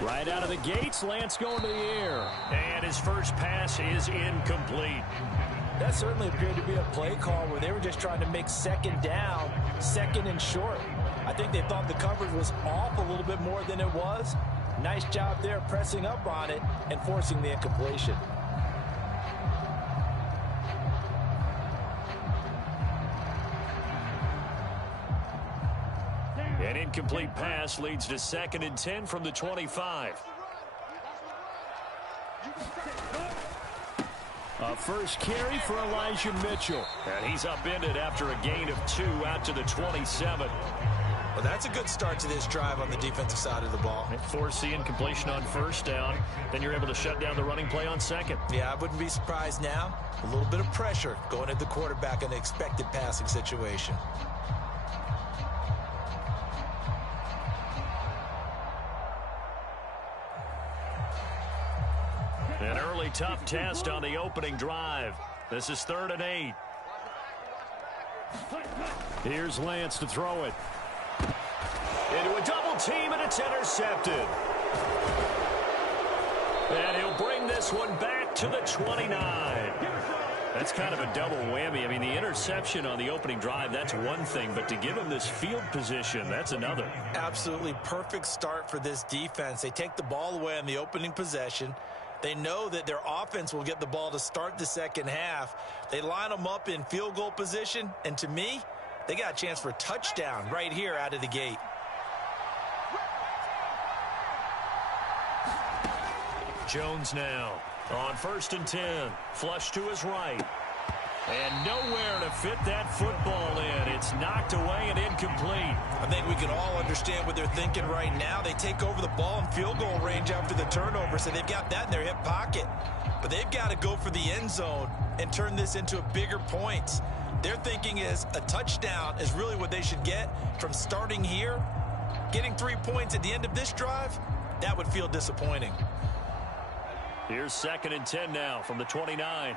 Right out of the gates, Lance going to the air. And his first pass is incomplete. That certainly appeared to be a play call where they were just trying to make second down, second and short. I think they thought the coverage was off a little bit more than it was. Nice job there pressing up on it and forcing the incompletion. An incomplete pass leads to 2nd and 10 from the 25. A first carry for Elijah Mitchell. And he's upended after a gain of 2 out to the 27. Well, that's a good start to this drive on the defensive side of the ball. Force the incompletion on first down. Then you're able to shut down the running play on second. Yeah, I wouldn't be surprised now. A little bit of pressure going at the quarterback in an expected passing situation. An early tough test on the opening drive. This is 3rd and 8. Here's Lance to throw it. Into a double team, and it's intercepted. And he'll bring this one back to the 29. That's kind of a double whammy. I mean, the interception on the opening drive, that's one thing, but to give him this field position, that's another. Absolutely perfect start for this defense. They take the ball away on the opening possession. They know that their offense will get the ball to start the second half. They line them up in field goal position, and to me, they got a chance for a touchdown right here out of the gate. Jones now on 1st and 10. Flush to his right. And nowhere to fit that football in. It's knocked away and incomplete. I think we can all understand what they're thinking right now. They take over the ball in field goal range after the turnover, so they've got that in their hip pocket. But they've got to go for the end zone and turn this into a bigger points. Their thinking is a touchdown is really what they should get from starting here. Getting 3 points at the end of this drive, that would feel disappointing. Here's 2nd and 10 now from the 29.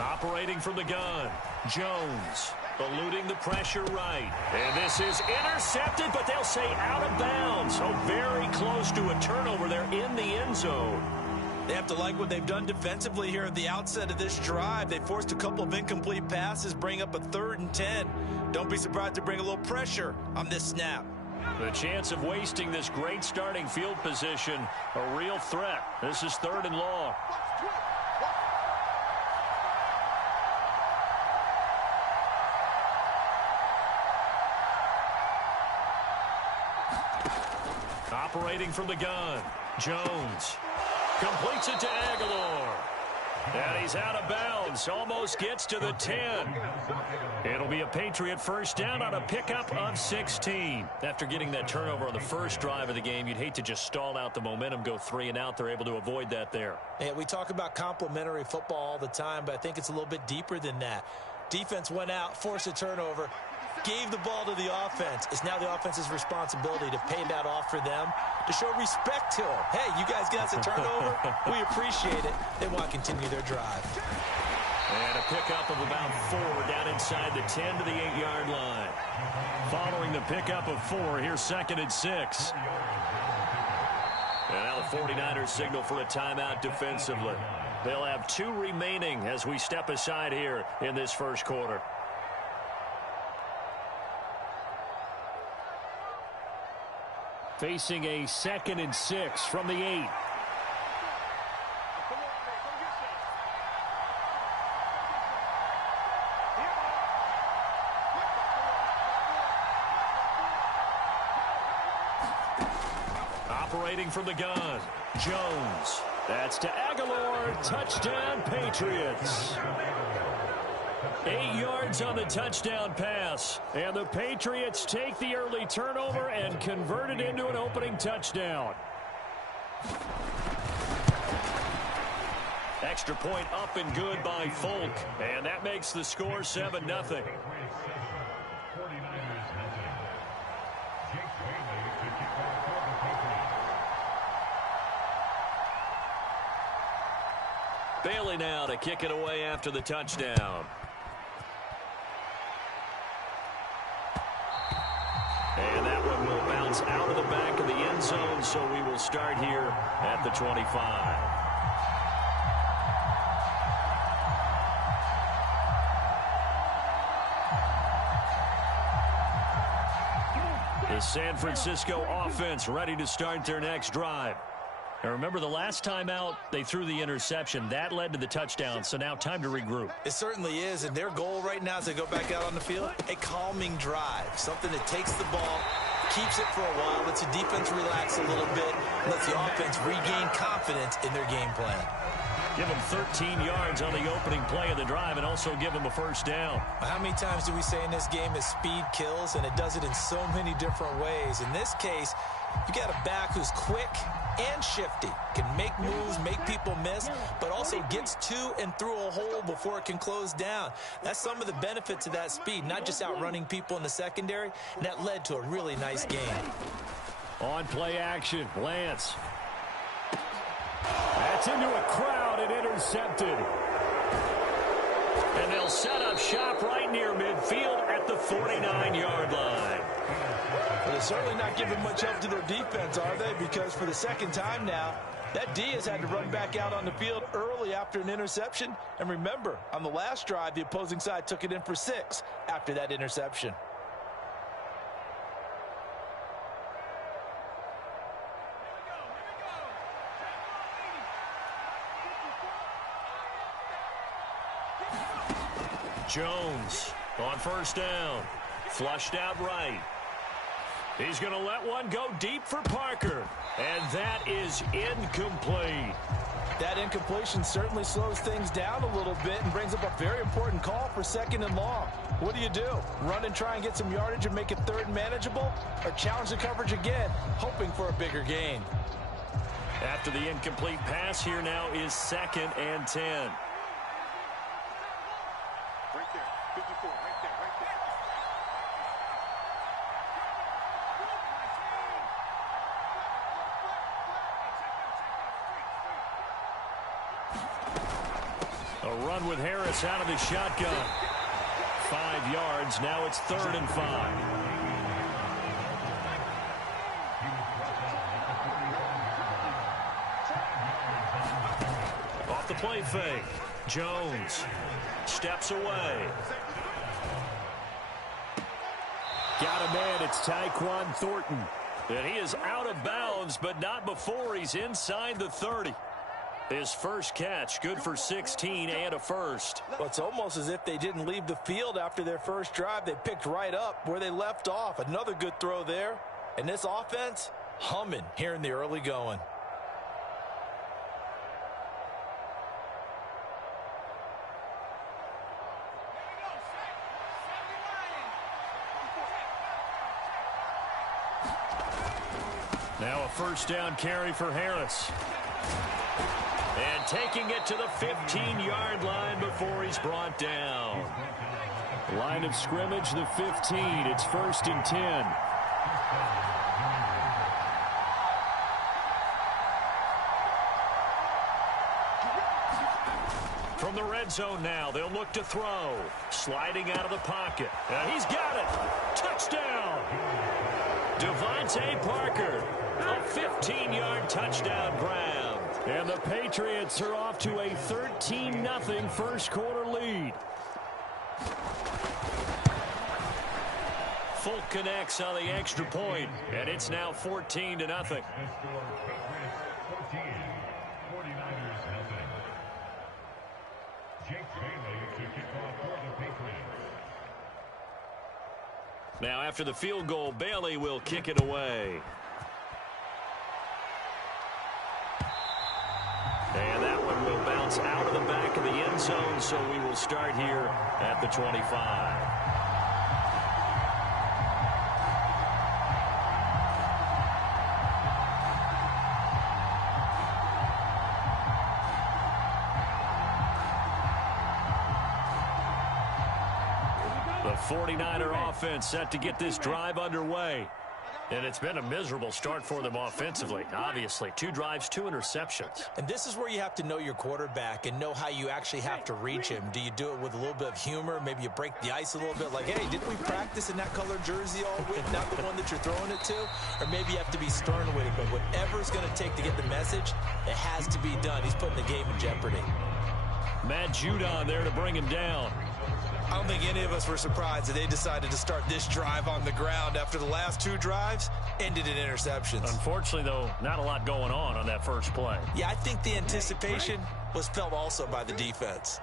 Operating from the gun, Jones eluding the pressure right. And this is intercepted, but they'll say out of bounds. So very close to a turnover there in the end zone. They have to like what they've done defensively here at the outset of this drive. They forced a couple of incomplete passes, bring up a 3rd and 10. Don't be surprised to bring a little pressure on this snap. The chance of wasting this great starting field position, a real threat. This is 3rd and long. Operating from the gun, Jones completes it to Aguilar. And he's out of bounds, almost gets to the 10. It'll be a Patriot first down on a pickup of 16. After getting that turnover on the first drive of the game, you'd hate to just stall out the momentum, go 3 and out. They're able to avoid that there. Yeah, we talk about complementary football all the time, but I think it's a little bit deeper than that. Defense went out, forced a turnover, gave the ball to the offense. It's now the offense's responsibility to pay that off for them, to show respect to them. Hey, you guys got us a turnover. We appreciate it. They want to continue their drive. And a pickup of about 4 down inside the 10 to the 8-yard line. Following the pickup of 4, here's 2nd and 6. And now the 49ers signal for a timeout defensively. They'll have 2 remaining as we step aside here in this first quarter. Facing a 2nd and 6 from the 8. Operating from the gun, Jones. That's to Aguilar. Touchdown, Patriots. 8 yards on the touchdown pass. And the Patriots take the early turnover and convert it into an opening touchdown. Extra point up and good by Folk. And that makes the score 7-0. Bailey now to kick it away after the touchdown. bounce out of the back of the end zone, so we will start here at the 25. The San Francisco offense ready to start their next drive. Now remember, the last time out, they threw the interception. That led to the touchdown, so now time to regroup. It certainly is, and their goal right now as they go back out on the field, a calming drive, something that takes the ball, keeps it for a while, lets the defense relax a little bit, lets the offense regain confidence in their game plan. Give them 13 yards on the opening play of the drive and also give them a first down. How many times do we say in this game that speed kills, and it does it in so many different ways? In this case, you got a back who's quick and shifty, can make moves, make people miss, but also gets to and through a hole before it can close down. That's some of the benefits of that speed, not just outrunning people in the secondary, and that led to a really nice game. On play action, Lance. That's into a crowd and intercepted. And they'll set up shop right near midfield at the 49-yard line. Well, they're certainly not giving much help to their defense, are they? Because for the second time now, that D has had to run back out on the field early after an interception. And remember, on the last drive, the opposing side took it in for 6 after that interception. Jones on first down. Flushed out right. He's going to let one go deep for Parker. And that is incomplete. That incompletion certainly slows things down a little bit and brings up a very important call for 2nd and long. What do? Run and try and get some yardage and make it 3rd and manageable? Or challenge the coverage again, hoping for a bigger gain? After the incomplete pass, here now is 2nd and 10. Right there, 54, right there, right there. A run with Harris out of the shotgun. 5 yards, now it's 3rd and 5. Off the play fake. Jones steps away. Got a man, it's Tyquan Thornton. And he is out of bounds, but not before he's inside the 30. His first catch, good for 16 and a first. Well, it's almost as if they didn't leave the field after their first drive. They picked right up where they left off. Another good throw there. And this offense, humming here in the early going. Now a first down carry for Harris. And taking it to the 15-yard line before he's brought down. Line of scrimmage, the 15. It's 1st and 10. From the red zone now, they'll look to throw. Sliding out of the pocket. And he's got it. Touchdown. Devontae Parker. A 15-yard touchdown grab. And the Patriots are off to a 13-0 first quarter lead. Folk connects on the extra point, and it's now 14-0. Now after the field goal, Bailey will kick it away. And that one will bounce out of the back of the end zone, so we will start here at the 25. The 49er offense set to get this drive underway. And it's been a miserable start for them offensively. Obviously, 2 drives, 2 interceptions. And this is where you have to know your quarterback and know how you actually have to reach him. Do you do it with a little bit of humor? Maybe you break the ice a little bit like, hey, didn't we practice in that color jersey all week, not the one that you're throwing it to? Or maybe you have to be stern with it. But whatever it's going to take to get the message, it has to be done. He's putting the game in jeopardy. Matt Judon there to bring him down. I don't think any of us were surprised that they decided to start this drive on the ground after the last 2 drives ended in interceptions. Unfortunately, though, not a lot going on that first play. Yeah, I think the anticipation was felt also by the defense.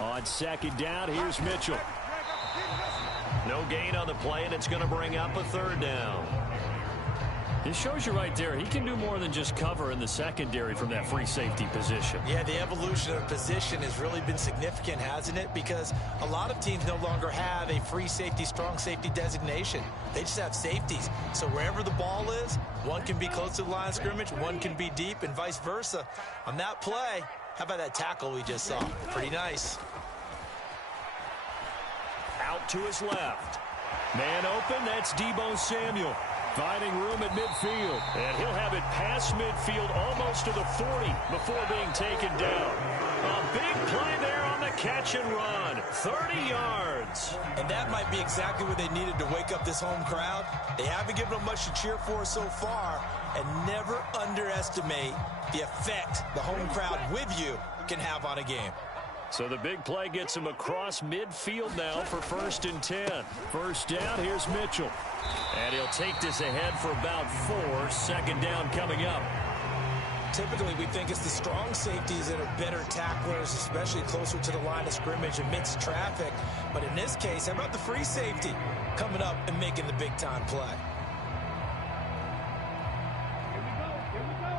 On second down, here's Mitchell. No gain on the play, and it's going to bring up a 3rd down. This shows you right there, he can do more than just cover in the secondary from that free safety position. Yeah, the evolution of position has really been significant, hasn't it? Because a lot of teams no longer have a free safety, strong safety designation. They just have safeties. So wherever the ball is, one can be close to the line of scrimmage, one can be deep, and vice versa. On that play, how about that tackle we just saw? Pretty nice. Out to his left. Man open, that's Deebo Samuel. Finding room at midfield. And he'll have it past midfield almost to the 40 before being taken down. A big play there on the catch and run. 30 yards. And that might be exactly what they needed to wake up this home crowd. They haven't given them much to cheer for so far. And never underestimate the effect the home crowd with you can have on a game. So the big play gets him across midfield now for 1st and 10. First down, here's Mitchell. And he'll take this ahead for about 4. 2nd down coming up. Typically, we think it's the strong safeties that are better tacklers, especially closer to the line of scrimmage amidst traffic. But in this case, how about the free safety coming up and making the big-time play? Here we go.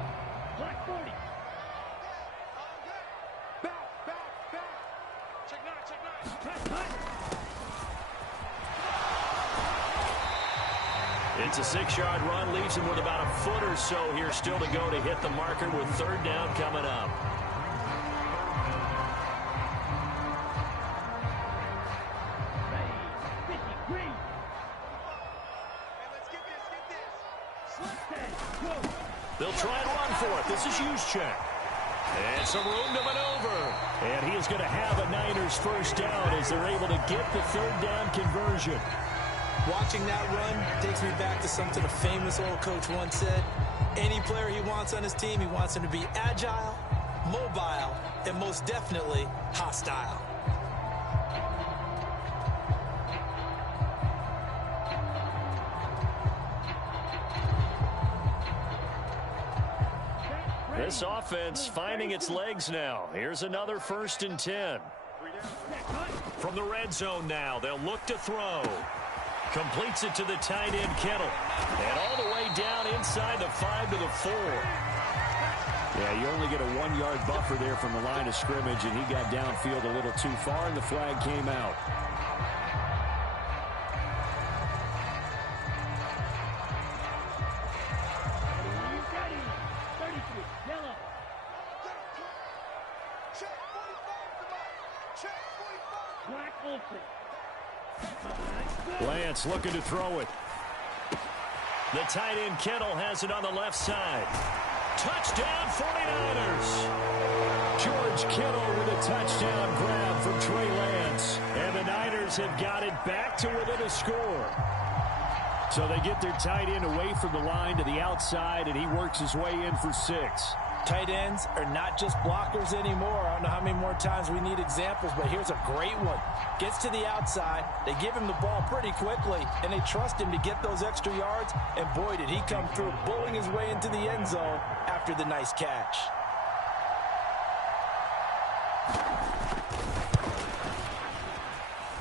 Black 40. Back. Check 9. It's a 6-yard run, leaves him with about a foot or so here still to go to hit the marker with 3rd down coming up. They'll try and run for it. This is Juszczyk. And some room to maneuver. And he is going to have a Niners first down as they're able to get the 3rd down conversion. Watching that run takes me back to something a famous old coach once said. Any player he wants on his team, he wants him to be agile, mobile, and most definitely hostile. This offense finding its legs now. Here's another 1st and 10. From the red zone now, they'll look to throw. Completes it to the tight end, Kittle. And all the way down inside the 5 to the 4. Yeah, you only get a 1-yard buffer there from the line of scrimmage, and he got downfield a little too far, and the flag came out. Lance looking to throw it. The tight end Kittle has it on the left side. Touchdown 49ers. George Kittle with a touchdown grab from Trey Lance. And the Niners have got it back to within a score. So they get their tight end away from the line to the outside, and he works his way in for 6. Tight ends are not just blockers anymore. I don't know how many more times we need examples, but here's a great one. Gets to the outside, they give him the ball pretty quickly, and they trust him to get those extra yards, and boy, did he come through, bulling his way into the end zone after the nice catch.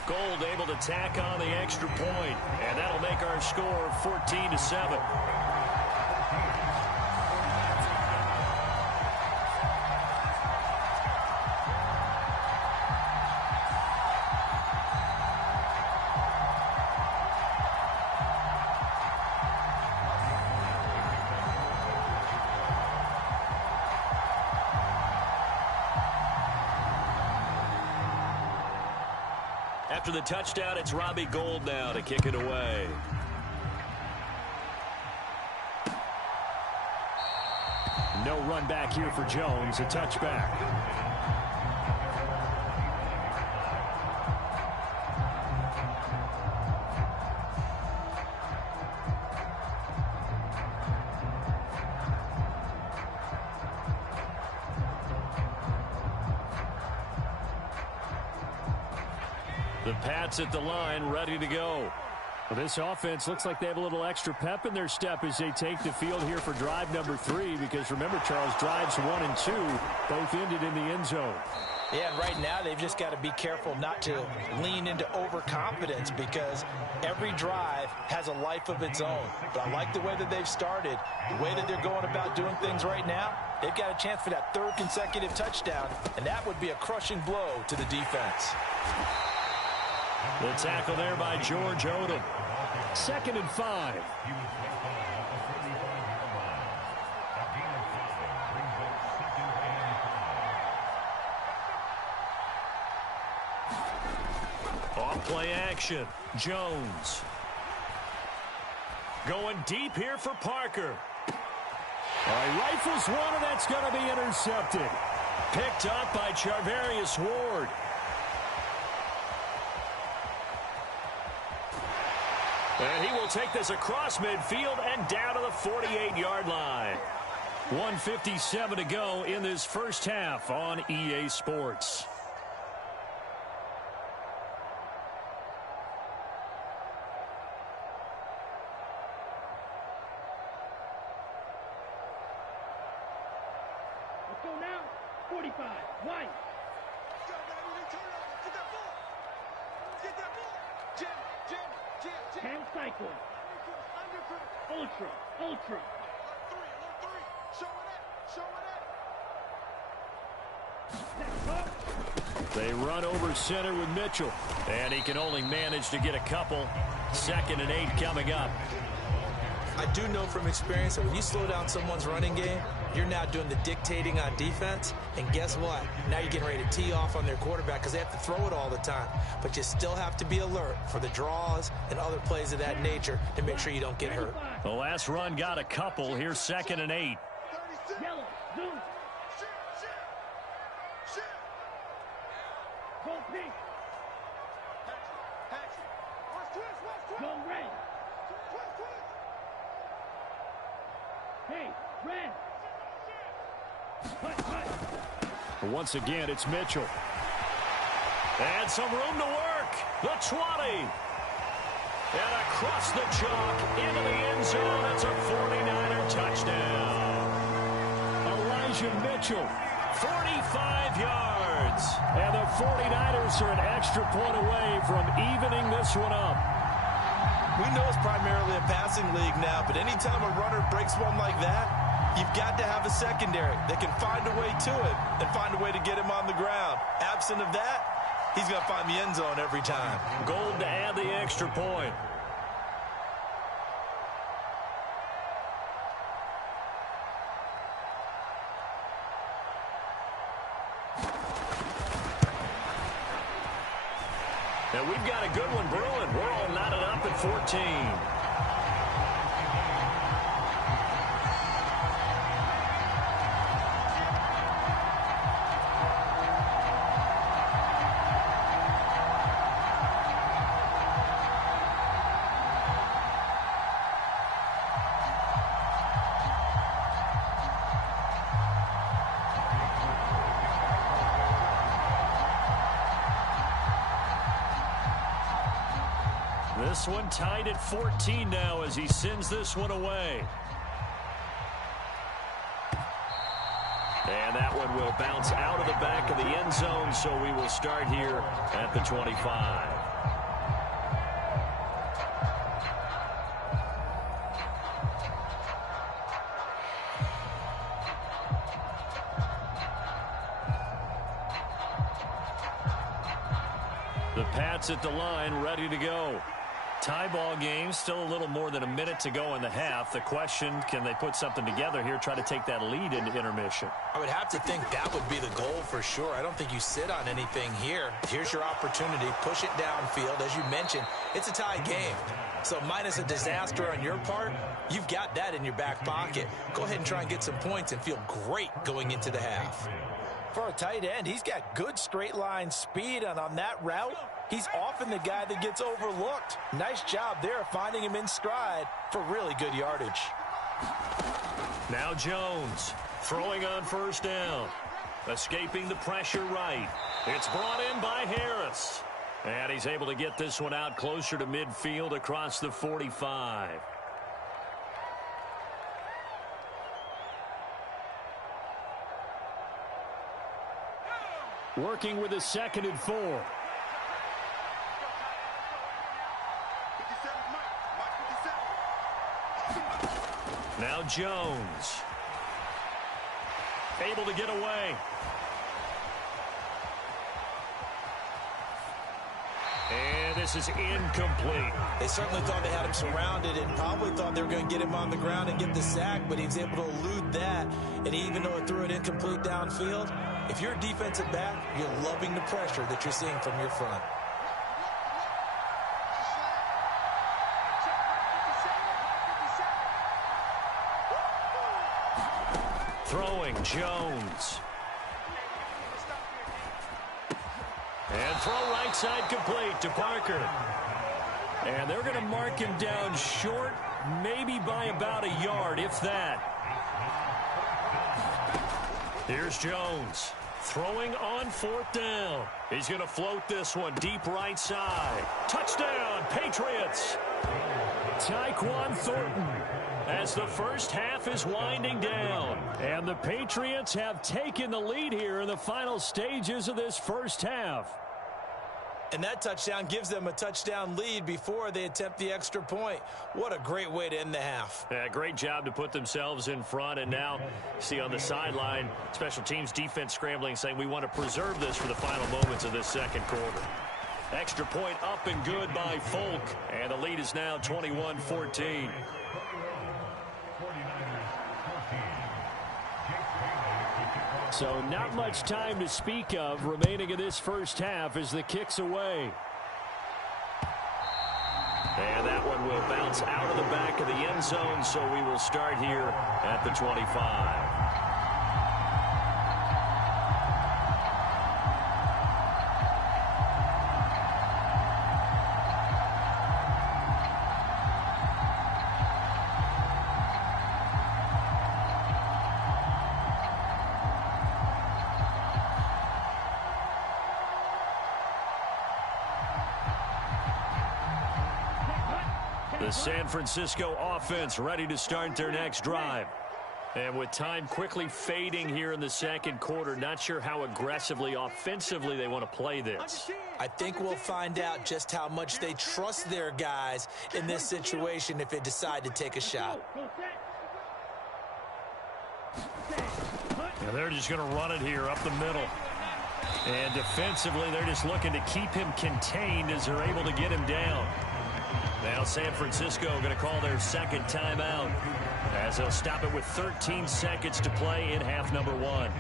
Gold able to tack on the extra point, and that'll make our score 14-7. After the touchdown, it's Robbie Gould now to kick it away. No run back here for Jones, a touchback. The Pats at the line, ready to go. Well, this offense looks like they have a little extra pep in their step as they take the field here for drive number 3, because remember, Charles, drives 1 and 2 both ended in the end zone. Yeah, and right now they've just got to be careful not to lean into overconfidence, because every drive has a life of its own. But I like the way that they've started, the way that they're going about doing things right now. They've got a chance for that 3rd consecutive touchdown, and that would be a crushing blow to the defense. The tackle there by George Odom. 2nd and 5. Off play action. Jones. Going deep here for Parker. All right, rifles one, and that's going to be intercepted. Picked up by Charvarius Ward. And he will take this across midfield and down to the 48-yard line. 1:57 to go in this first half on EA Sports. Let's go now. 45. White. Ten cycle. Ultra. They run over center with Mitchell. And he can only manage to get a couple. 2nd and 8 coming up. I do know from experience that when you slow down someone's running game, you're now doing the dictating on defense. And guess what? Now you're getting ready to tee off on their quarterback because they have to throw it all the time. But you still have to be alert for the draws and other plays of that nature to make sure you don't get hurt. The last run got a couple. Here's 2nd and 8. Yellow. Zoom. Go pink. Go red. Hey, red. Once again, it's Mitchell. And some room to work. The 20. And across the chalk into the end zone. That's a 49er touchdown. Elijah Mitchell, 45 yards. And the 49ers are an extra point away from evening this one up. We know it's primarily a passing league now, but anytime a runner breaks one like that, you've got to have a secondary that can find a way to it and find a way to get him on the ground. Absent of that, he's going to find the end zone every time. Gold to add the extra point. And we've got a good one brewing. We're all knotted up at 14. This one tied at 14 now as he sends this one away. And that one will bounce out of the back of the end zone, so we will start here at the 25. The Pats at the line, ready to go. Tie ball game, still a little more than a minute to go in the half. The question, can they put something together here, try to take that lead into intermission? I would have to think that would be the goal for sure. I don't think you sit on anything here. Here's your opportunity. Push it downfield. As you mentioned, it's a tie game. So minus a disaster on your part, you've got that in your back pocket. Go ahead and try and get some points and feel great going into the half. For a tight end, he's got good straight line speed, and on that route, he's often the guy that gets overlooked. Nice job there finding him in stride for really good yardage. Now Jones throwing on first down. Escaping the pressure right. It's brought in by Harris. And he's able to get this one out closer to midfield across the 45. Working with a 2nd and 4. Now Jones. Able to get away. And this is incomplete. They certainly thought they had him surrounded and probably thought they were going to get him on the ground and get the sack, but he was able to elude that. And even though it threw it incomplete downfield, if you're a defensive back, you're loving the pressure that you're seeing from your front. Throwing Jones. And throw right side complete to Parker. And they're going to mark him down short, maybe by about a yard, if that. Here's Jones throwing on 4th down. He's going to float this one deep right side. Touchdown, Patriots. Tyquan Thornton as the first half is winding down. And the Patriots have taken the lead here in the final stages of this first half. And that touchdown gives them a touchdown lead before they attempt the extra point. What a great way to end the half. Yeah, great job to put themselves in front. And now, see on the sideline, special teams defense scrambling, saying we want to preserve this for the final moments of this second quarter. Extra point up and good by Folk. And the lead is now 21-14. So not much time to speak of remaining in this first half as the kick's away. And that one will bounce out of the back of the end zone, so we will start here at the 25. The San Francisco offense ready to start their next drive. And with time quickly fading here in the second quarter, not sure how aggressively, offensively they want to play this. I think we'll find out just how much they trust their guys in this situation if they decide to take a shot. And they're just going to run it here up the middle. And defensively, they're just looking to keep him contained as they're able to get him down. Now San Francisco going to call their second timeout as they'll stop it with 13 seconds to play in half number 1.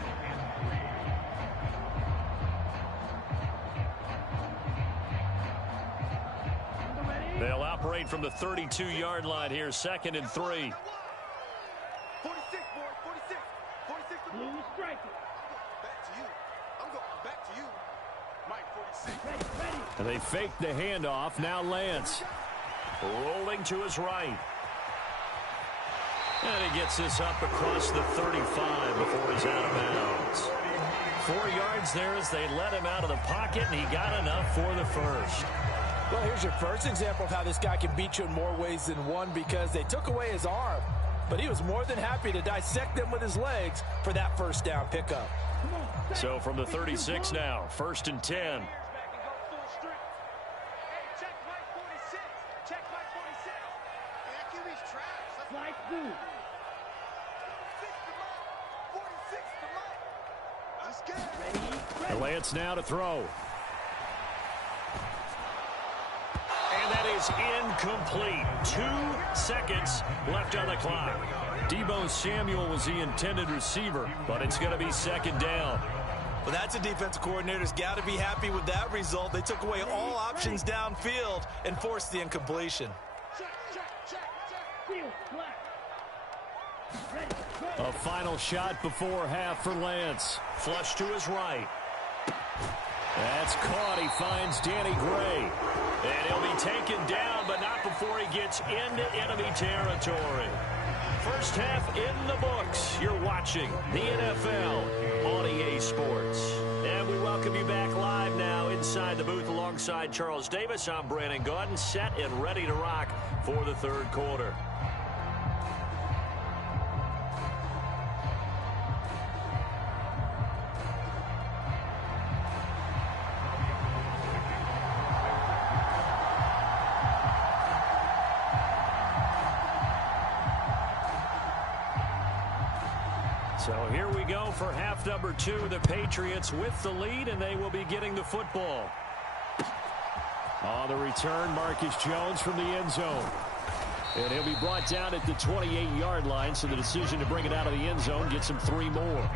They'll operate from the 32-yard line here, 2nd and 3. 46, boy, 46. 46 to Bluez striker. Back to you. I'm going back to you. Mike, 46. Ready. And they fake the handoff. Now Lance. Rolling to his right. And he gets this up across the 35 before he's out of bounds. 4 yards there as they let him out of the pocket, and he got enough for the first. Well, here's your first example of how this guy can beat you in more ways than one, because they took away his arm, but he was more than happy to dissect them with his legs for that first down pickup. So from the 36 now, 1st and 10. Lance now to throw. And that is is incomplete. 2 seconds left on the clock. Deebo Samuel was the intended receiver, but it's going to be second down. Well, that's a defensive coordinator's got to be happy with that result. They took away all options downfield and forced the incompletion. A final shot before half for Lance. Flush to his right. That's caught. He finds Danny Gray. And he'll be taken down, but not before he gets into enemy territory. First half in the books. You're watching the NFL on EA Sports. And we welcome you back live now inside the booth alongside Charles Davis. I'm Brandon Gaudin, set and ready to rock for the third quarter. So here we go for half number 2. The Patriots with the lead, and they will be getting the football. On the return, Marcus Jones from the end zone. And he'll be brought down at the 28-yard line, so the decision to bring it out of the end zone gets him 3 more.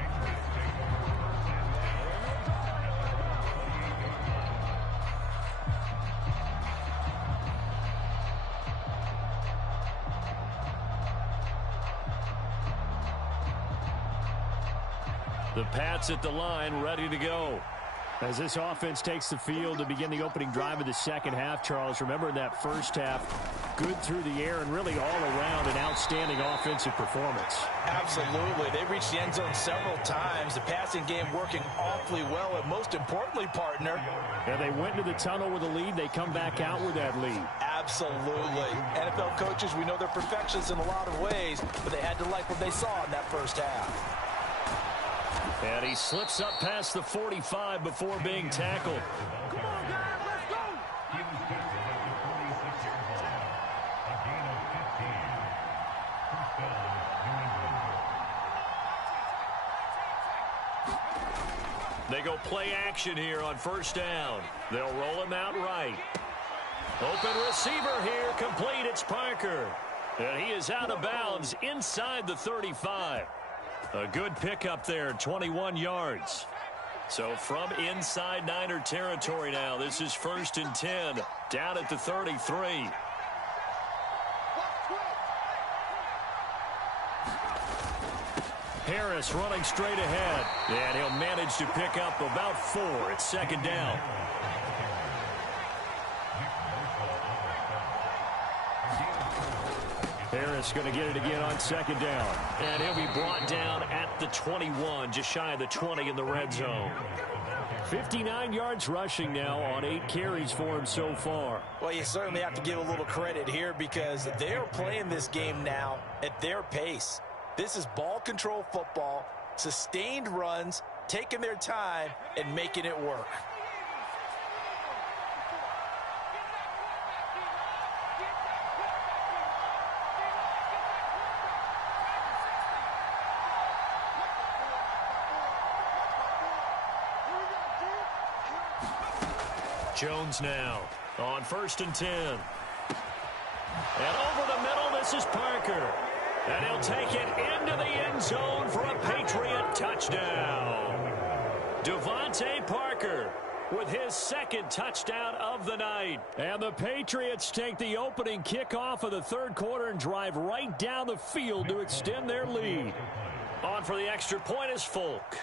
The Pats at the line, ready to go. As this offense takes the field to begin the opening drive of the second half, Charles, remember in that first half, good through the air and really all around an outstanding offensive performance. Absolutely. They reached the end zone several times. The passing game working awfully well, and most importantly, partner. And they went into the tunnel with a lead. They come back out with that lead. Absolutely. NFL coaches, we know they're perfectionists in a lot of ways, but they had to like what they saw in that first half. And he slips up past the 45 before being tackled. Come on, guys, let's go. They go play action here on first down. They'll roll him out right. Open receiver here, complete. It's Parker. And he is out of bounds inside the 35. A good pickup there, 21 yards. So from inside Niner territory now, this is 1st and 10, down at the 33. Harris running straight ahead, and he'll manage to pick up about 4. It's second down. Harris going to get it again on second down. And he'll be brought down at the 21, just shy of the 20 in the red zone. 59 yards rushing now on 8 carries for him so far. Well, you certainly have to give a little credit here because they're playing this game now at their pace. This is ball control football, sustained runs, taking their time, and making it work. Jones now on 1st and 10. And over the middle, this is Parker. And he'll take it into the end zone for a Patriot touchdown. Devontae Parker with his 2nd touchdown of the night. And the Patriots take the opening kickoff of the third quarter and drive right down the field to extend their lead. On for the extra point is Folk.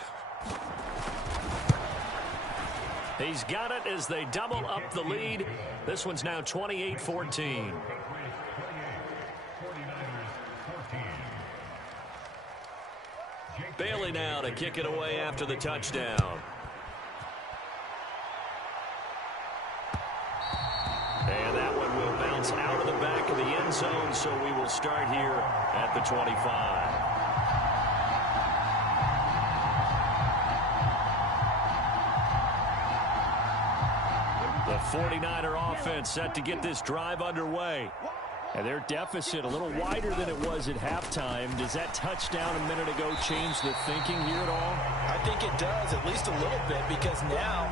He's got it as they double up the lead. This one's now 28-14. Bailey now to kick it away after the touchdown. And that one will bounce out of the back of the end zone, so we will start here at the 25. The 49er offense set to get this drive underway. And their deficit a little wider than it was at halftime. Does that touchdown a minute ago change the thinking here at all? I think it does, at least a little bit, because now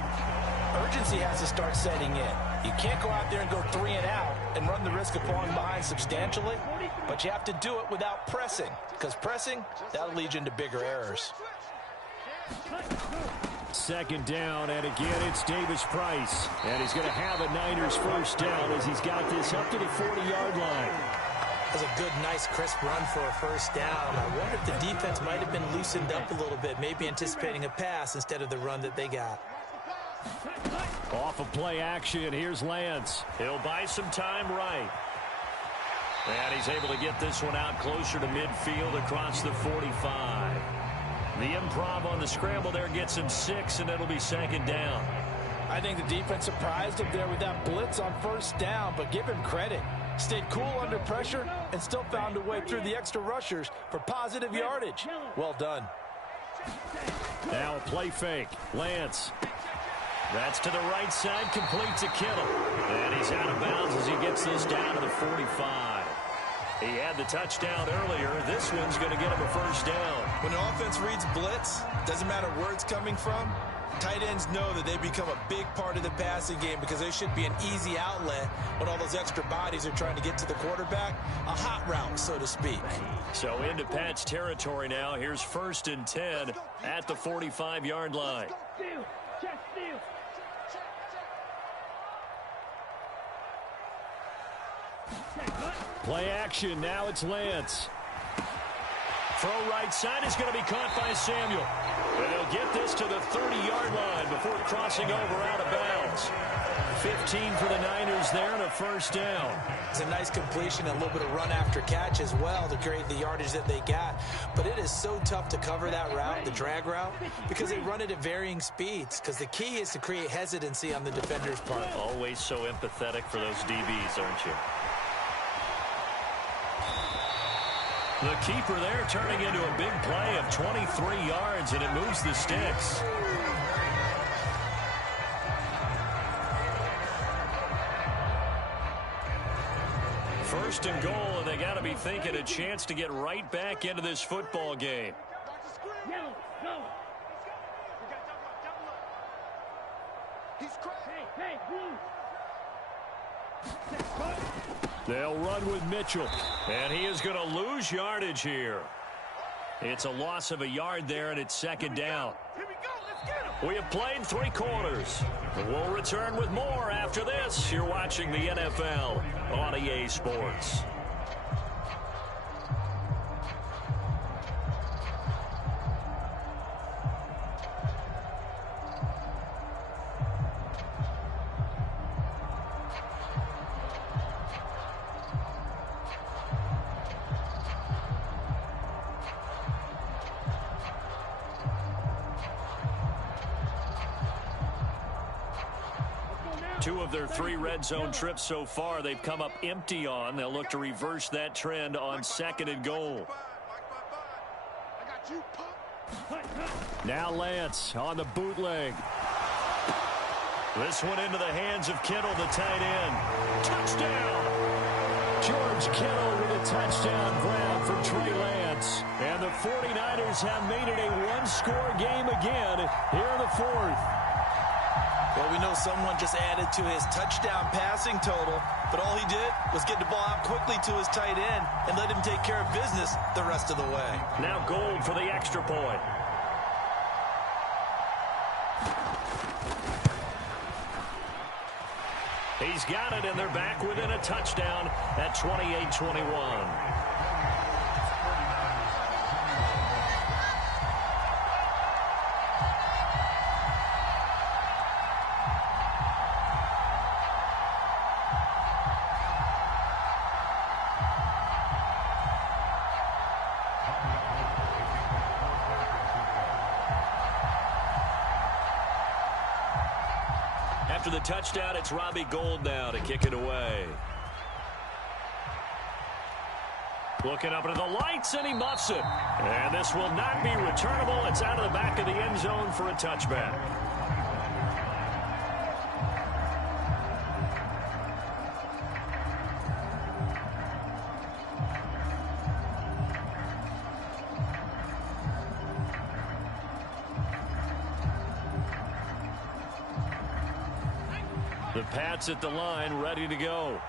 urgency has to start setting in. You can't go out there and go 3 and out and run the risk of falling behind substantially, but you have to do it without pressing, because pressing, that'll lead you into bigger errors. Second down, and again, it's Davis Price. And he's going to have a Niners first down as he's got this up to the 40-yard line. That was a good, nice, crisp run for a first down. I wonder if the defense might have been loosened up a little bit, maybe anticipating a pass instead of the run that they got. Off of play action, here's Lance. He'll buy some time right. And he's able to get this one out closer to midfield across the 45. The improv on the scramble there gets him 6, and it'll be second down. I think the defense surprised him there with that blitz on first down, but give him credit. Stayed cool under pressure and still found a way through the extra rushers for positive yardage. Well done. Now a play fake. Lance. That's to the right side, complete to Kittle. And he's out of bounds as he gets this down to the 45. He had the touchdown earlier. This one's going to get him a first down. When an offense reads blitz, doesn't matter where it's coming from, tight ends know that they become a big part of the passing game because they should be an easy outlet when all those extra bodies are trying to get to the quarterback. A hot route, so to speak. So into Pat's territory now. Here's 1st and 10 at the 45-yard line. Play action, now it's Lance. Throw right side is going to be caught by Samuel. And he'll get this to the 30-yard line before crossing over out of bounds. 15 for the Niners there and a first down. It's a nice completion, a little bit of run after catch as well to create the yardage that they got. But it is so tough to cover that route, the drag route, because they run it at varying speeds. Because the key is to create hesitancy on the defender's part. Always so empathetic for those DBs, aren't you? The keeper there turning into a big play of 23 yards, and it moves the sticks. First and goal, and they got to be thinking a chance to get right back into this football game. They'll run with Mitchell. And he is going to lose yardage here. It's a loss of a yard there, and it's second down. We have played 3 quarters. We'll return with more after this. You're watching the NFL on EA Sports. Two of their 3 red zone trips so far, they've come up empty on. They'll look to reverse that trend on 2nd and goal. Now Lance on the bootleg. This one into the hands of Kittle, the tight end. Touchdown! George Kittle with a touchdown grab for Trey Lance. And the 49ers have made it a 1-score game again here in the 4th. Well, we know someone just added to his touchdown passing total, but all he did was get the ball out quickly to his tight end and let him take care of business the rest of the way. Now Gold for the extra point. He's got it, and they're back within a touchdown at 28-21. After the touchdown, it's Robbie Gould now to kick it away. Looking up into the lights, and he muffs it. And this will not be returnable. It's out of the back of the end zone for a touchback. The The Pats at the line, ready to go.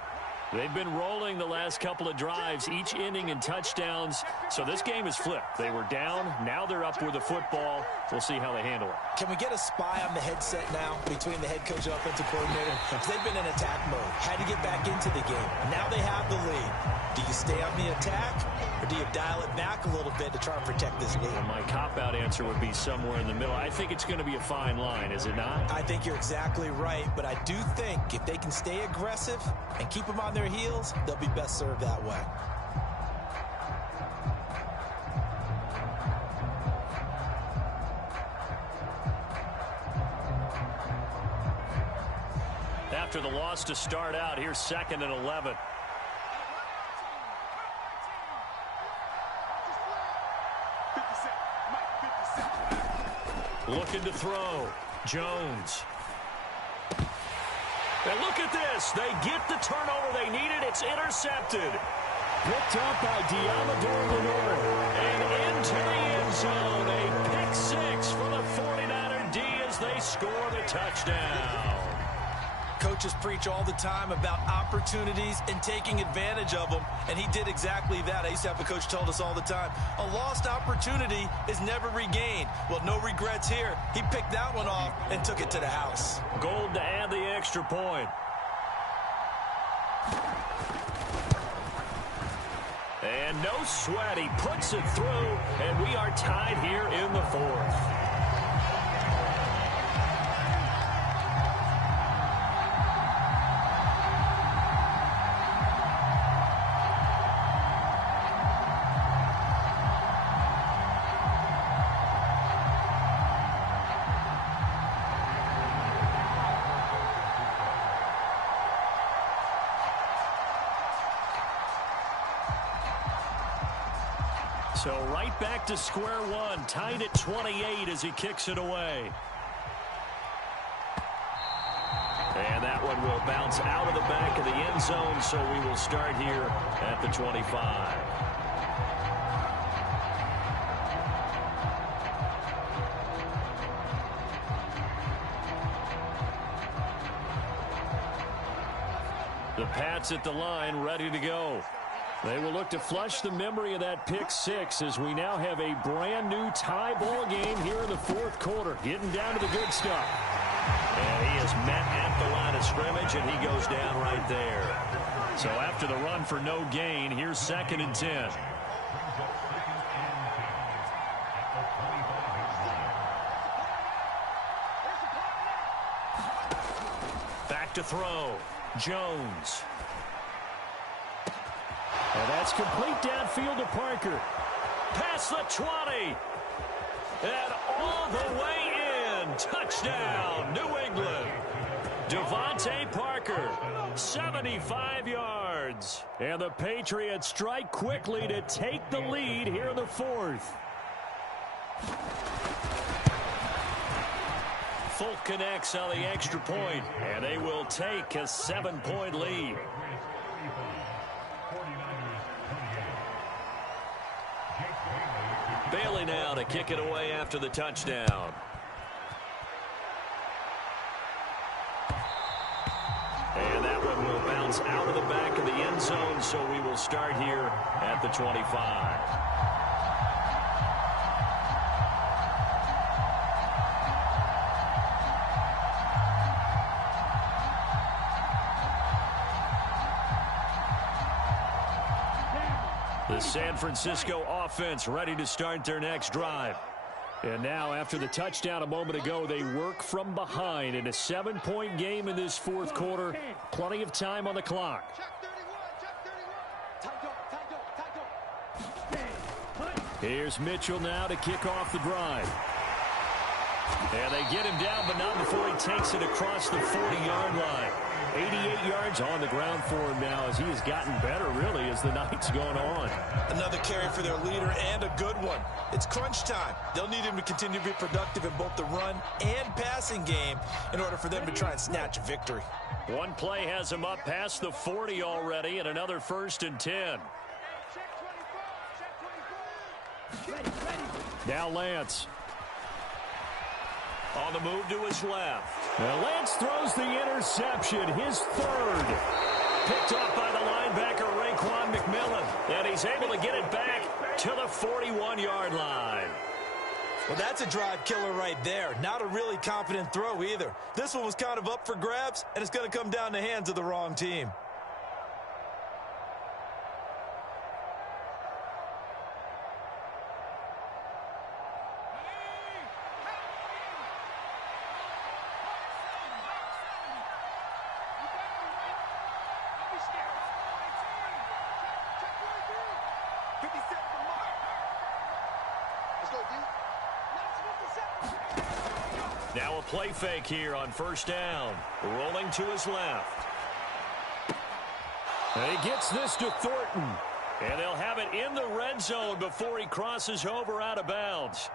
They've been rolling the last couple of drives, each inning in touchdowns. So this game is flipped. They were down. Now they're up with the football. We'll see how they handle it. Can we get a spy on the headset now between the head coach and offensive coordinator? Because they've been in attack mode. Had to get back into the game. Now they have the lead. Do you stay on the attack, or do you dial it back a little bit to try and protect this lead? Well, my cop-out answer would be somewhere in the middle. I think it's going to be a fine line, is it not? I think you're exactly right, but I do think if they can stay aggressive and keep them on their heels, they'll be best served that way. After the loss to start out, here's 2nd and 11. Looking to throw. Jones. And look at this. They get the turnover they needed. It's intercepted. Picked up by Diamador Lenore. And into the end zone. A pick 6 for the 49er D as they score the touchdown. Coaches preach all the time about opportunities and taking advantage of them, and he did exactly that. I used to have a coach told us all the time, a lost opportunity is never regained. Well, no regrets here. He picked that one off and took it to the house. Gold to add the extra point. And no sweat. He puts it through, and we are tied here in the 4th. So right back to square one, tied at 28 as he kicks it away. And that one will bounce out of the back of the end zone, so we will start here at the 25. The Pats at the line, ready to go. They will look to flush the memory of that pick 6 as we now have a brand new tie ball game here in the 4th quarter. Getting down to the good stuff. And he is met at the line of scrimmage, and he goes down right there. So after the run for no gain, here's 2nd and 10. Back to throw. Jones. And that's complete downfield to Parker. Past the 20. And all the way in. Touchdown, New England. Devontae Parker, 75 yards. And the Patriots strike quickly to take the lead here in the 4th. Folk connects on the extra point, and they will take a 7-point lead. Bailey now to kick it away after the touchdown. And that one will bounce out of the back of the end zone, so we will start here at the 25. The San Francisco offense ready to start their next drive. And now, after the touchdown a moment ago, they work from behind in a 7-point game in this 4th quarter. Plenty of time on the clock. Here's Mitchell now to kick off the drive. And they get him down, but not before he takes it across the 40-yard line. 88 yards on the ground for him now as he has gotten better, really, as the night's gone on. Another carry for their leader and a good one. It's crunch time. They'll need him to continue to be productive in both the run and passing game in order for them to try and snatch a victory. One play has him up past the 40 already, and another 1st and 10. Now Lance. On the move to his left. Now Lance throws the interception, his third. Picked off by the linebacker, Raekwon McMillan. And he's able to get it back to the 41-yard line. Well, that's a drive killer right there. Not a really confident throw either. This one was kind of up for grabs, and it's going to come down the hands of the wrong team. Now a play fake here on first down. Rolling to his left. And he gets this to Thornton. And they'll have it in the red zone before he crosses over out of bounds.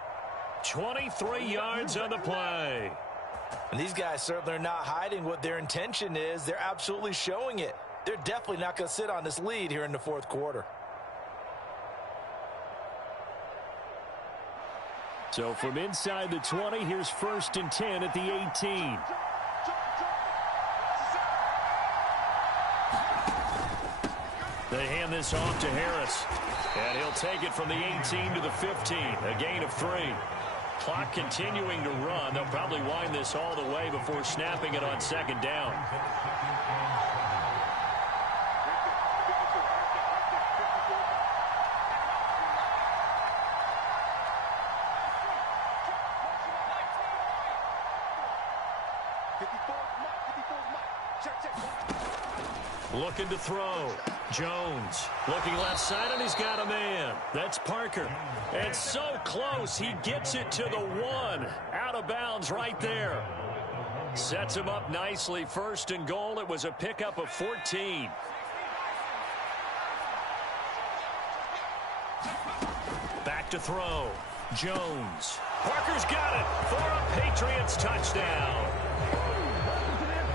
23 yards on the play. And these guys certainly are not hiding what their intention is. They're absolutely showing it. They're definitely not going to sit on this lead here in the fourth quarter. So from inside the 20, here's 1st and 10 at the 18. They hand this off to Harris. And he'll take it from the 18 to the 15. A gain of 3. Clock continuing to run. They'll probably wind this all the way before snapping it on second down. Looking to throw. Jones looking left side, and he's got a man. That's Parker. And so close, he gets it to the 1. Out of bounds right there. Sets him up nicely. 1st and goal. It was a pickup of 14. Back to throw. Jones. Parker's got it for a Patriots touchdown.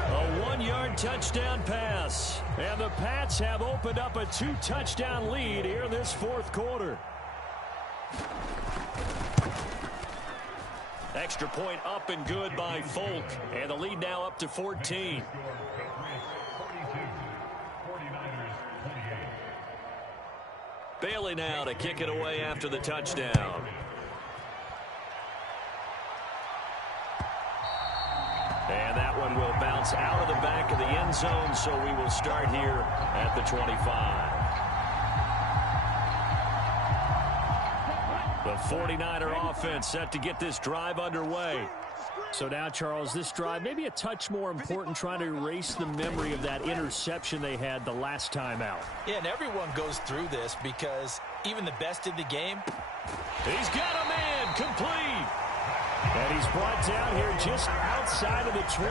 A 1-yard touchdown pass. And the Pats have opened up a 2-touchdown lead here this fourth quarter. Extra point up and good by Folk. And the lead now up to 14. Bailey now to kick it away after the touchdown. And that one will bounce out of the back of the end zone, so we will start here at the 25. The 49er offense set to get this drive underway. So now, Charles, this drive maybe a touch more important, trying to erase the memory of that interception they had the last time out. Yeah, and everyone goes through this because even the best in the game. He's got a man complete. And he's brought down here just outside of the 20.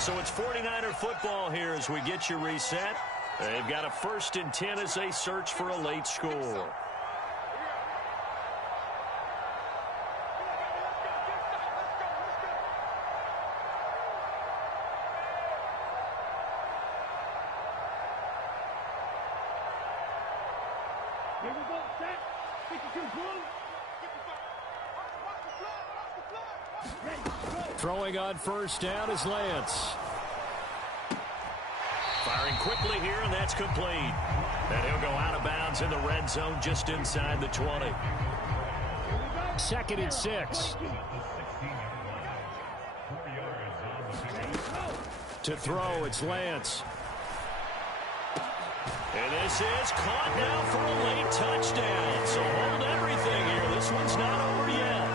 So it's 49er football here as we get you reset. They've got a 1st and 10 as they search for a late score. Here we go, set. 52 blue. Throwing on first down is Lance. Firing quickly here, and that's complete. And he'll go out of bounds in the red zone just inside the 20. 2nd and 6. To throw, it's Lance. And this is caught now for a late touchdown. So hold everything here. This one's not over yet.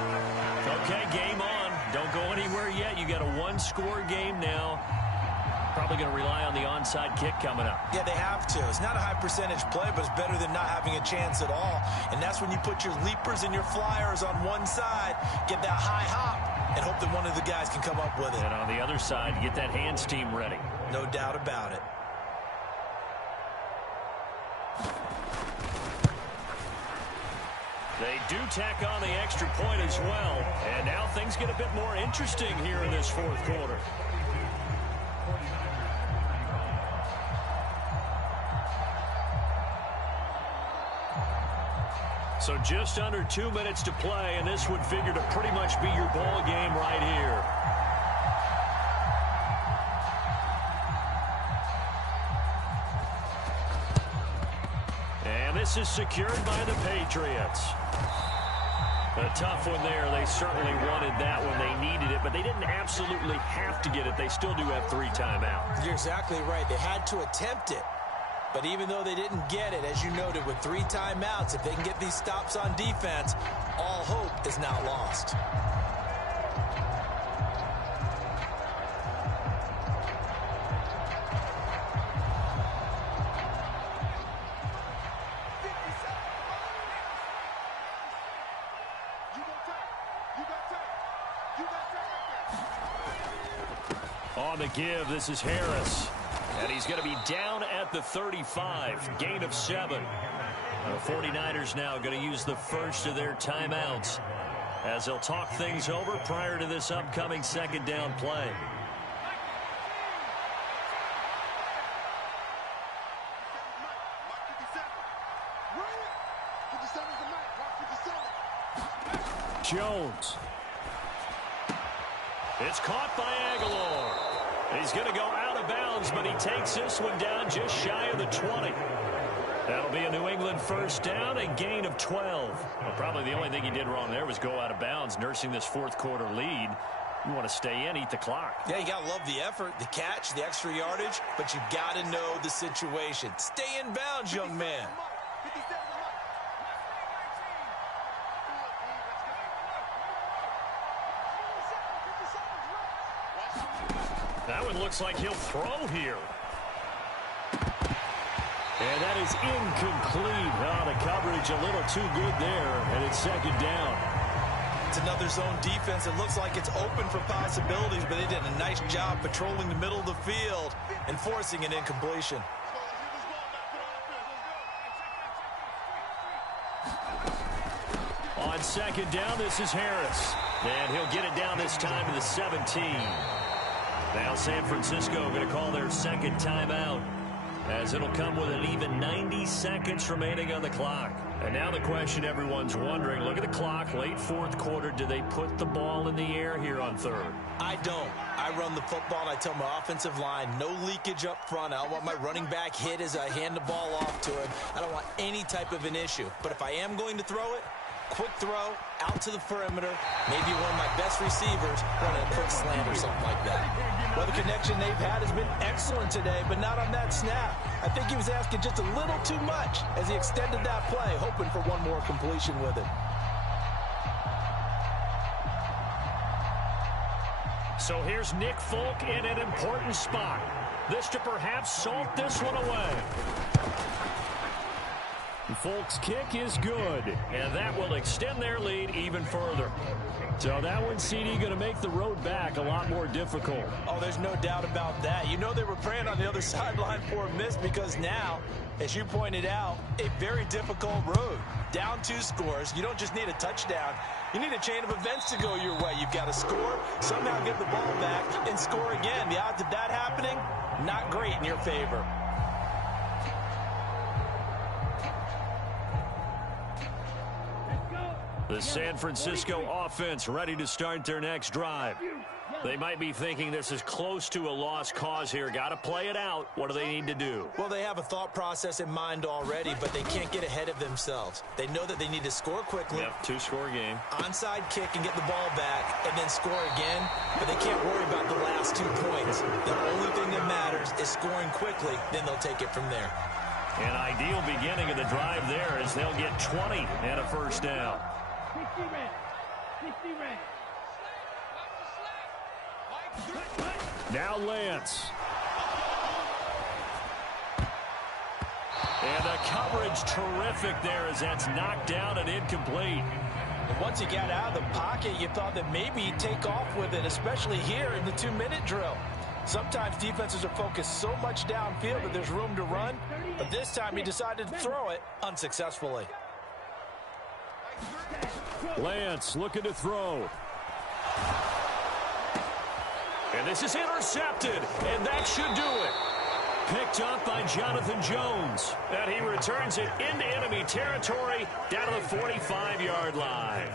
Okay, game on. Don't go anywhere yet. You got a 1-score game now. Probably going to rely on the onside kick coming up. Yeah, they have to. It's not a high percentage play, but it's better than not having a chance at all. And that's when you put your leapers and your flyers on one side, get that high hop, and hope that one of the guys can come up with it. And on the other side, get that hands team ready. No doubt about it. They do tack on the extra point as well. And now things get a bit more interesting here in this fourth quarter. So just under 2 minutes to play, and this would figure to pretty much be your ball game right here. And this is secured by the Patriots. A tough one there. They certainly wanted that when they needed it, but they didn't absolutely have to get it. They still do have 3 timeouts. You're exactly right. They had to attempt it. But even though they didn't get it, as you noted, with 3 timeouts, if they can get these stops on defense, all hope is not lost. On the give, this is Harris. And he's going to be down at the 35. Gain of 7. The 49ers now going to use the first of their timeouts as they'll talk things over prior to this upcoming second down play. Jones. It's caught by Aguilar. He's going to go out of bounds, but he takes this one down just shy of the 20. That'll be a New England first down and gain of 12. Well, probably the only thing he did wrong there was go out of bounds, nursing this fourth quarter lead. You want to stay in, eat the clock. Yeah, you got to love the effort, the catch, the extra yardage, but you got to know the situation. Stay in bounds, young man. That one looks like he'll throw here. And that is incomplete. Oh, the coverage a little too good there, and it's second down. It's another zone defense. It looks like it's open for possibilities, but they did a nice job patrolling the middle of the field and forcing an incompletion. On second down, this is Harris. And he'll get it down this time to the 17. Now San Francisco going to call their second timeout, as it'll come with an even 90 seconds remaining on the clock. And now the question everyone's wondering, look at the clock, late fourth quarter, do they put the ball in the air here on third? I don't. I run the football, and I tell my offensive line, no leakage up front. I don't want my running back hit as I hand the ball off to him. I don't want any type of an issue. But if I am going to throw it, quick throw, out to the perimeter, maybe one of my best receivers running a quick slant or something like that. Well, the connection they've had has been excellent today, but not on that snap. I think he was asking just a little too much as he extended that play, hoping for one more completion with it. So here's Nick Folk in an important spot. This to perhaps salt this one away. Folk's kick is good, and that will extend their lead even further. So that one, CD, going to make the road back a lot more difficult. Oh, there's no doubt about that. You know they were praying on the other sideline for a miss, because now, as you pointed out, a very difficult road. Down 2 scores. You don't just need a touchdown. You need a chain of events to go your way. You've got to score, somehow get the ball back, and score again. The odds of that happening, not great in your favor. The San Francisco offense ready to start their next drive. They might be thinking this is close to a lost cause here. Got to play it out. What do they need to do? Well, they have a thought process in mind already, but they can't get ahead of themselves. They know that they need to score quickly. Yep, 2-score game. Onside kick and get the ball back and then score again, but they can't worry about the last 2 points. The only thing that matters is scoring quickly, then they'll take it from there. An ideal beginning of the drive there as they'll get 20 and a first down. Now Lance. And the coverage terrific there as that's knocked down and incomplete. And once he got out of the pocket, you thought that maybe he'd take off with it, especially here in the 2-minute drill. Sometimes defenses are focused so much downfield that there's room to run, but this time he decided to throw it unsuccessfully. Lance looking to throw. And this is intercepted, and that should do it. Picked up by Jonathan Jones. And he returns it into enemy territory down to the 45-yard line.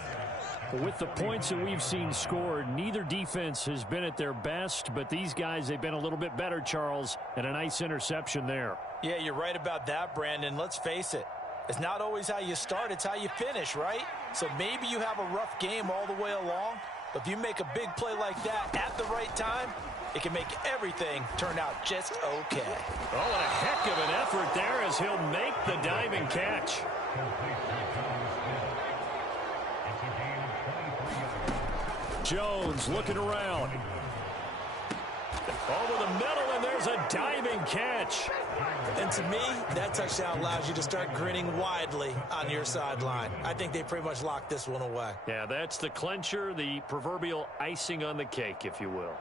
With the points that we've seen scored, neither defense has been at their best, but these guys, they've been a little bit better, Charles, and a nice interception there. Yeah, you're right about that, Brandon. Let's face it. It's not always how you start, it's how you finish, right? So maybe you have a rough game all the way along, but if you make a big play like that at the right time, it can make everything turn out just okay. Oh, and a heck of an effort there as he'll make the diving catch. Jones looking around. Over the middle, and there's a diving catch. And to me, that touchdown allows you to start grinning widely on your sideline. I think they pretty much locked this one away. Yeah, that's the clincher, the proverbial icing on the cake, if you will.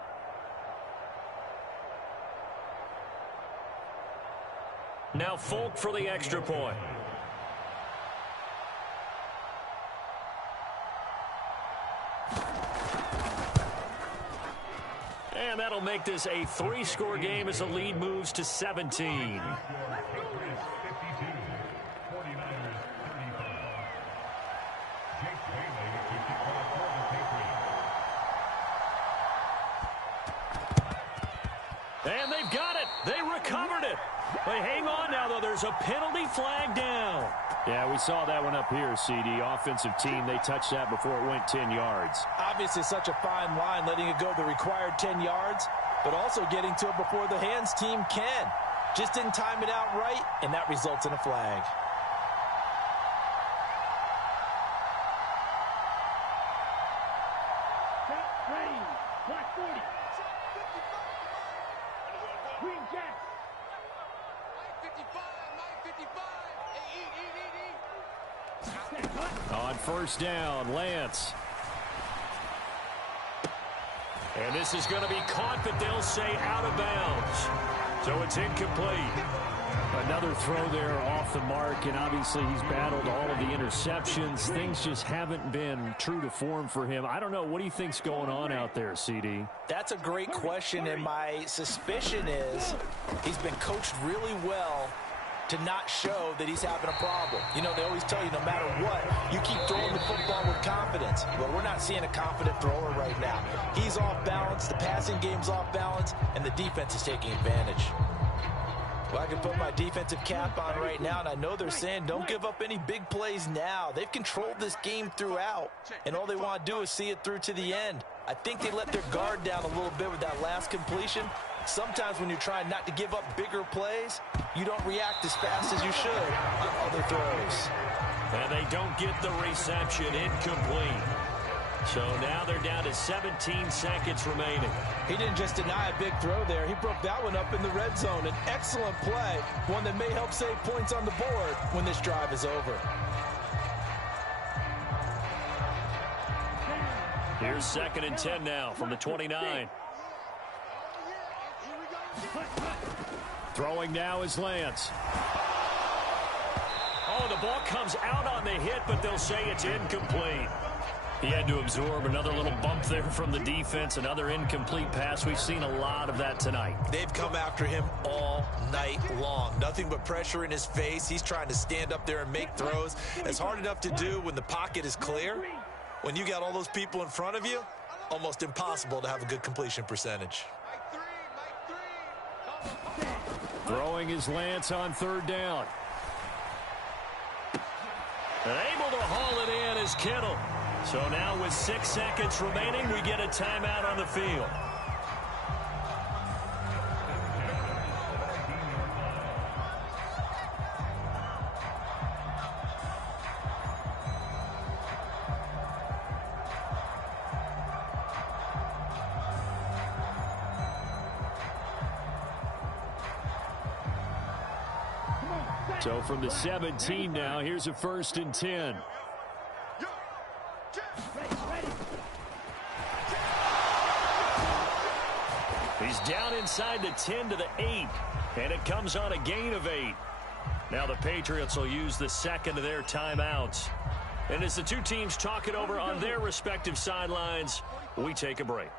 Now Folk for the extra point. And that'll make this a 3-score game as the lead moves to 17. And they've got it. They recovered it. They hang on now, though. There's a penalty flag down. Yeah, we saw that one up here, CD. Offensive team, they touched that before it went 10 yards. Obviously, such a fine line, letting it go the required 10 yards, but also getting to it before the hands team can. Just didn't time it out right, and that results in a flag. Ready. Black 40. Green Jack. Mike 55. Mike 55. On first down, Lance. And this is going to be caught, but they'll say out of bounds. So it's incomplete. Another throw there off the mark, and obviously he's battled all of the interceptions. Things just haven't been true to form for him. I don't know. What do you think's going on out there, CD? That's a great question, and my suspicion is he's been coached really well to not show that he's having a problem. You know, they always tell you no matter what, you keep throwing the football with confidence. Well, we're not seeing a confident thrower right now. He's off balance, the passing game's off balance, and the defense is taking advantage. Well, I can put my defensive cap on right now, and I know they're saying don't give up any big plays now. They've controlled this game throughout, and all they want to do is see it through to the end. I think they let their guard down a little bit with that last completion. Sometimes when you're trying not to give up bigger plays, you don't react as fast as you should on other throws. And they don't get the reception. Incomplete. So now they're down to 17 seconds remaining. He didn't just deny a big throw there. He broke that one up in the red zone. An excellent play, one that may help save points on the board when this drive is over. Here's 2nd and 10 now from the 29. Throwing now is Lance. Oh, the ball comes out on the hit, but they'll say it's incomplete. He had to absorb another little bump there from the defense, another incomplete pass. We've seen a lot of that tonight. They've come after him all night long. Nothing but pressure in his face. He's trying to stand up there and make throws. It's hard enough to do when the pocket is clear. When you got all those people in front of you, almost impossible to have a good completion percentage. Throwing is Lance on 3rd down. And able to haul it in is Kittle. So now with 6 seconds remaining, we get a timeout on the field. So from the 17 now, here's a 1st and 10. He's down inside the 10 to the 8, and it comes on a gain of 8. Now the Patriots will use the 2nd of their timeouts. And as the two teams talk it over on their respective sidelines, we take a break.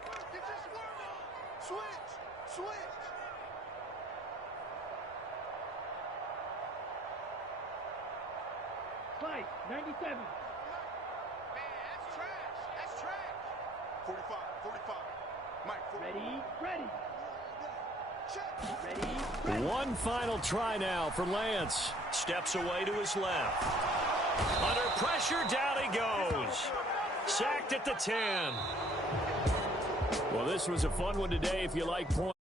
Fight, 97. Man, that's trash. That's trash. 45, 45. Mike, 40. Ready. Ready. One final try now for Lance. Steps away to his left. Under pressure, down he goes. Sacked at the 10. Well, this was a fun one today if you like points.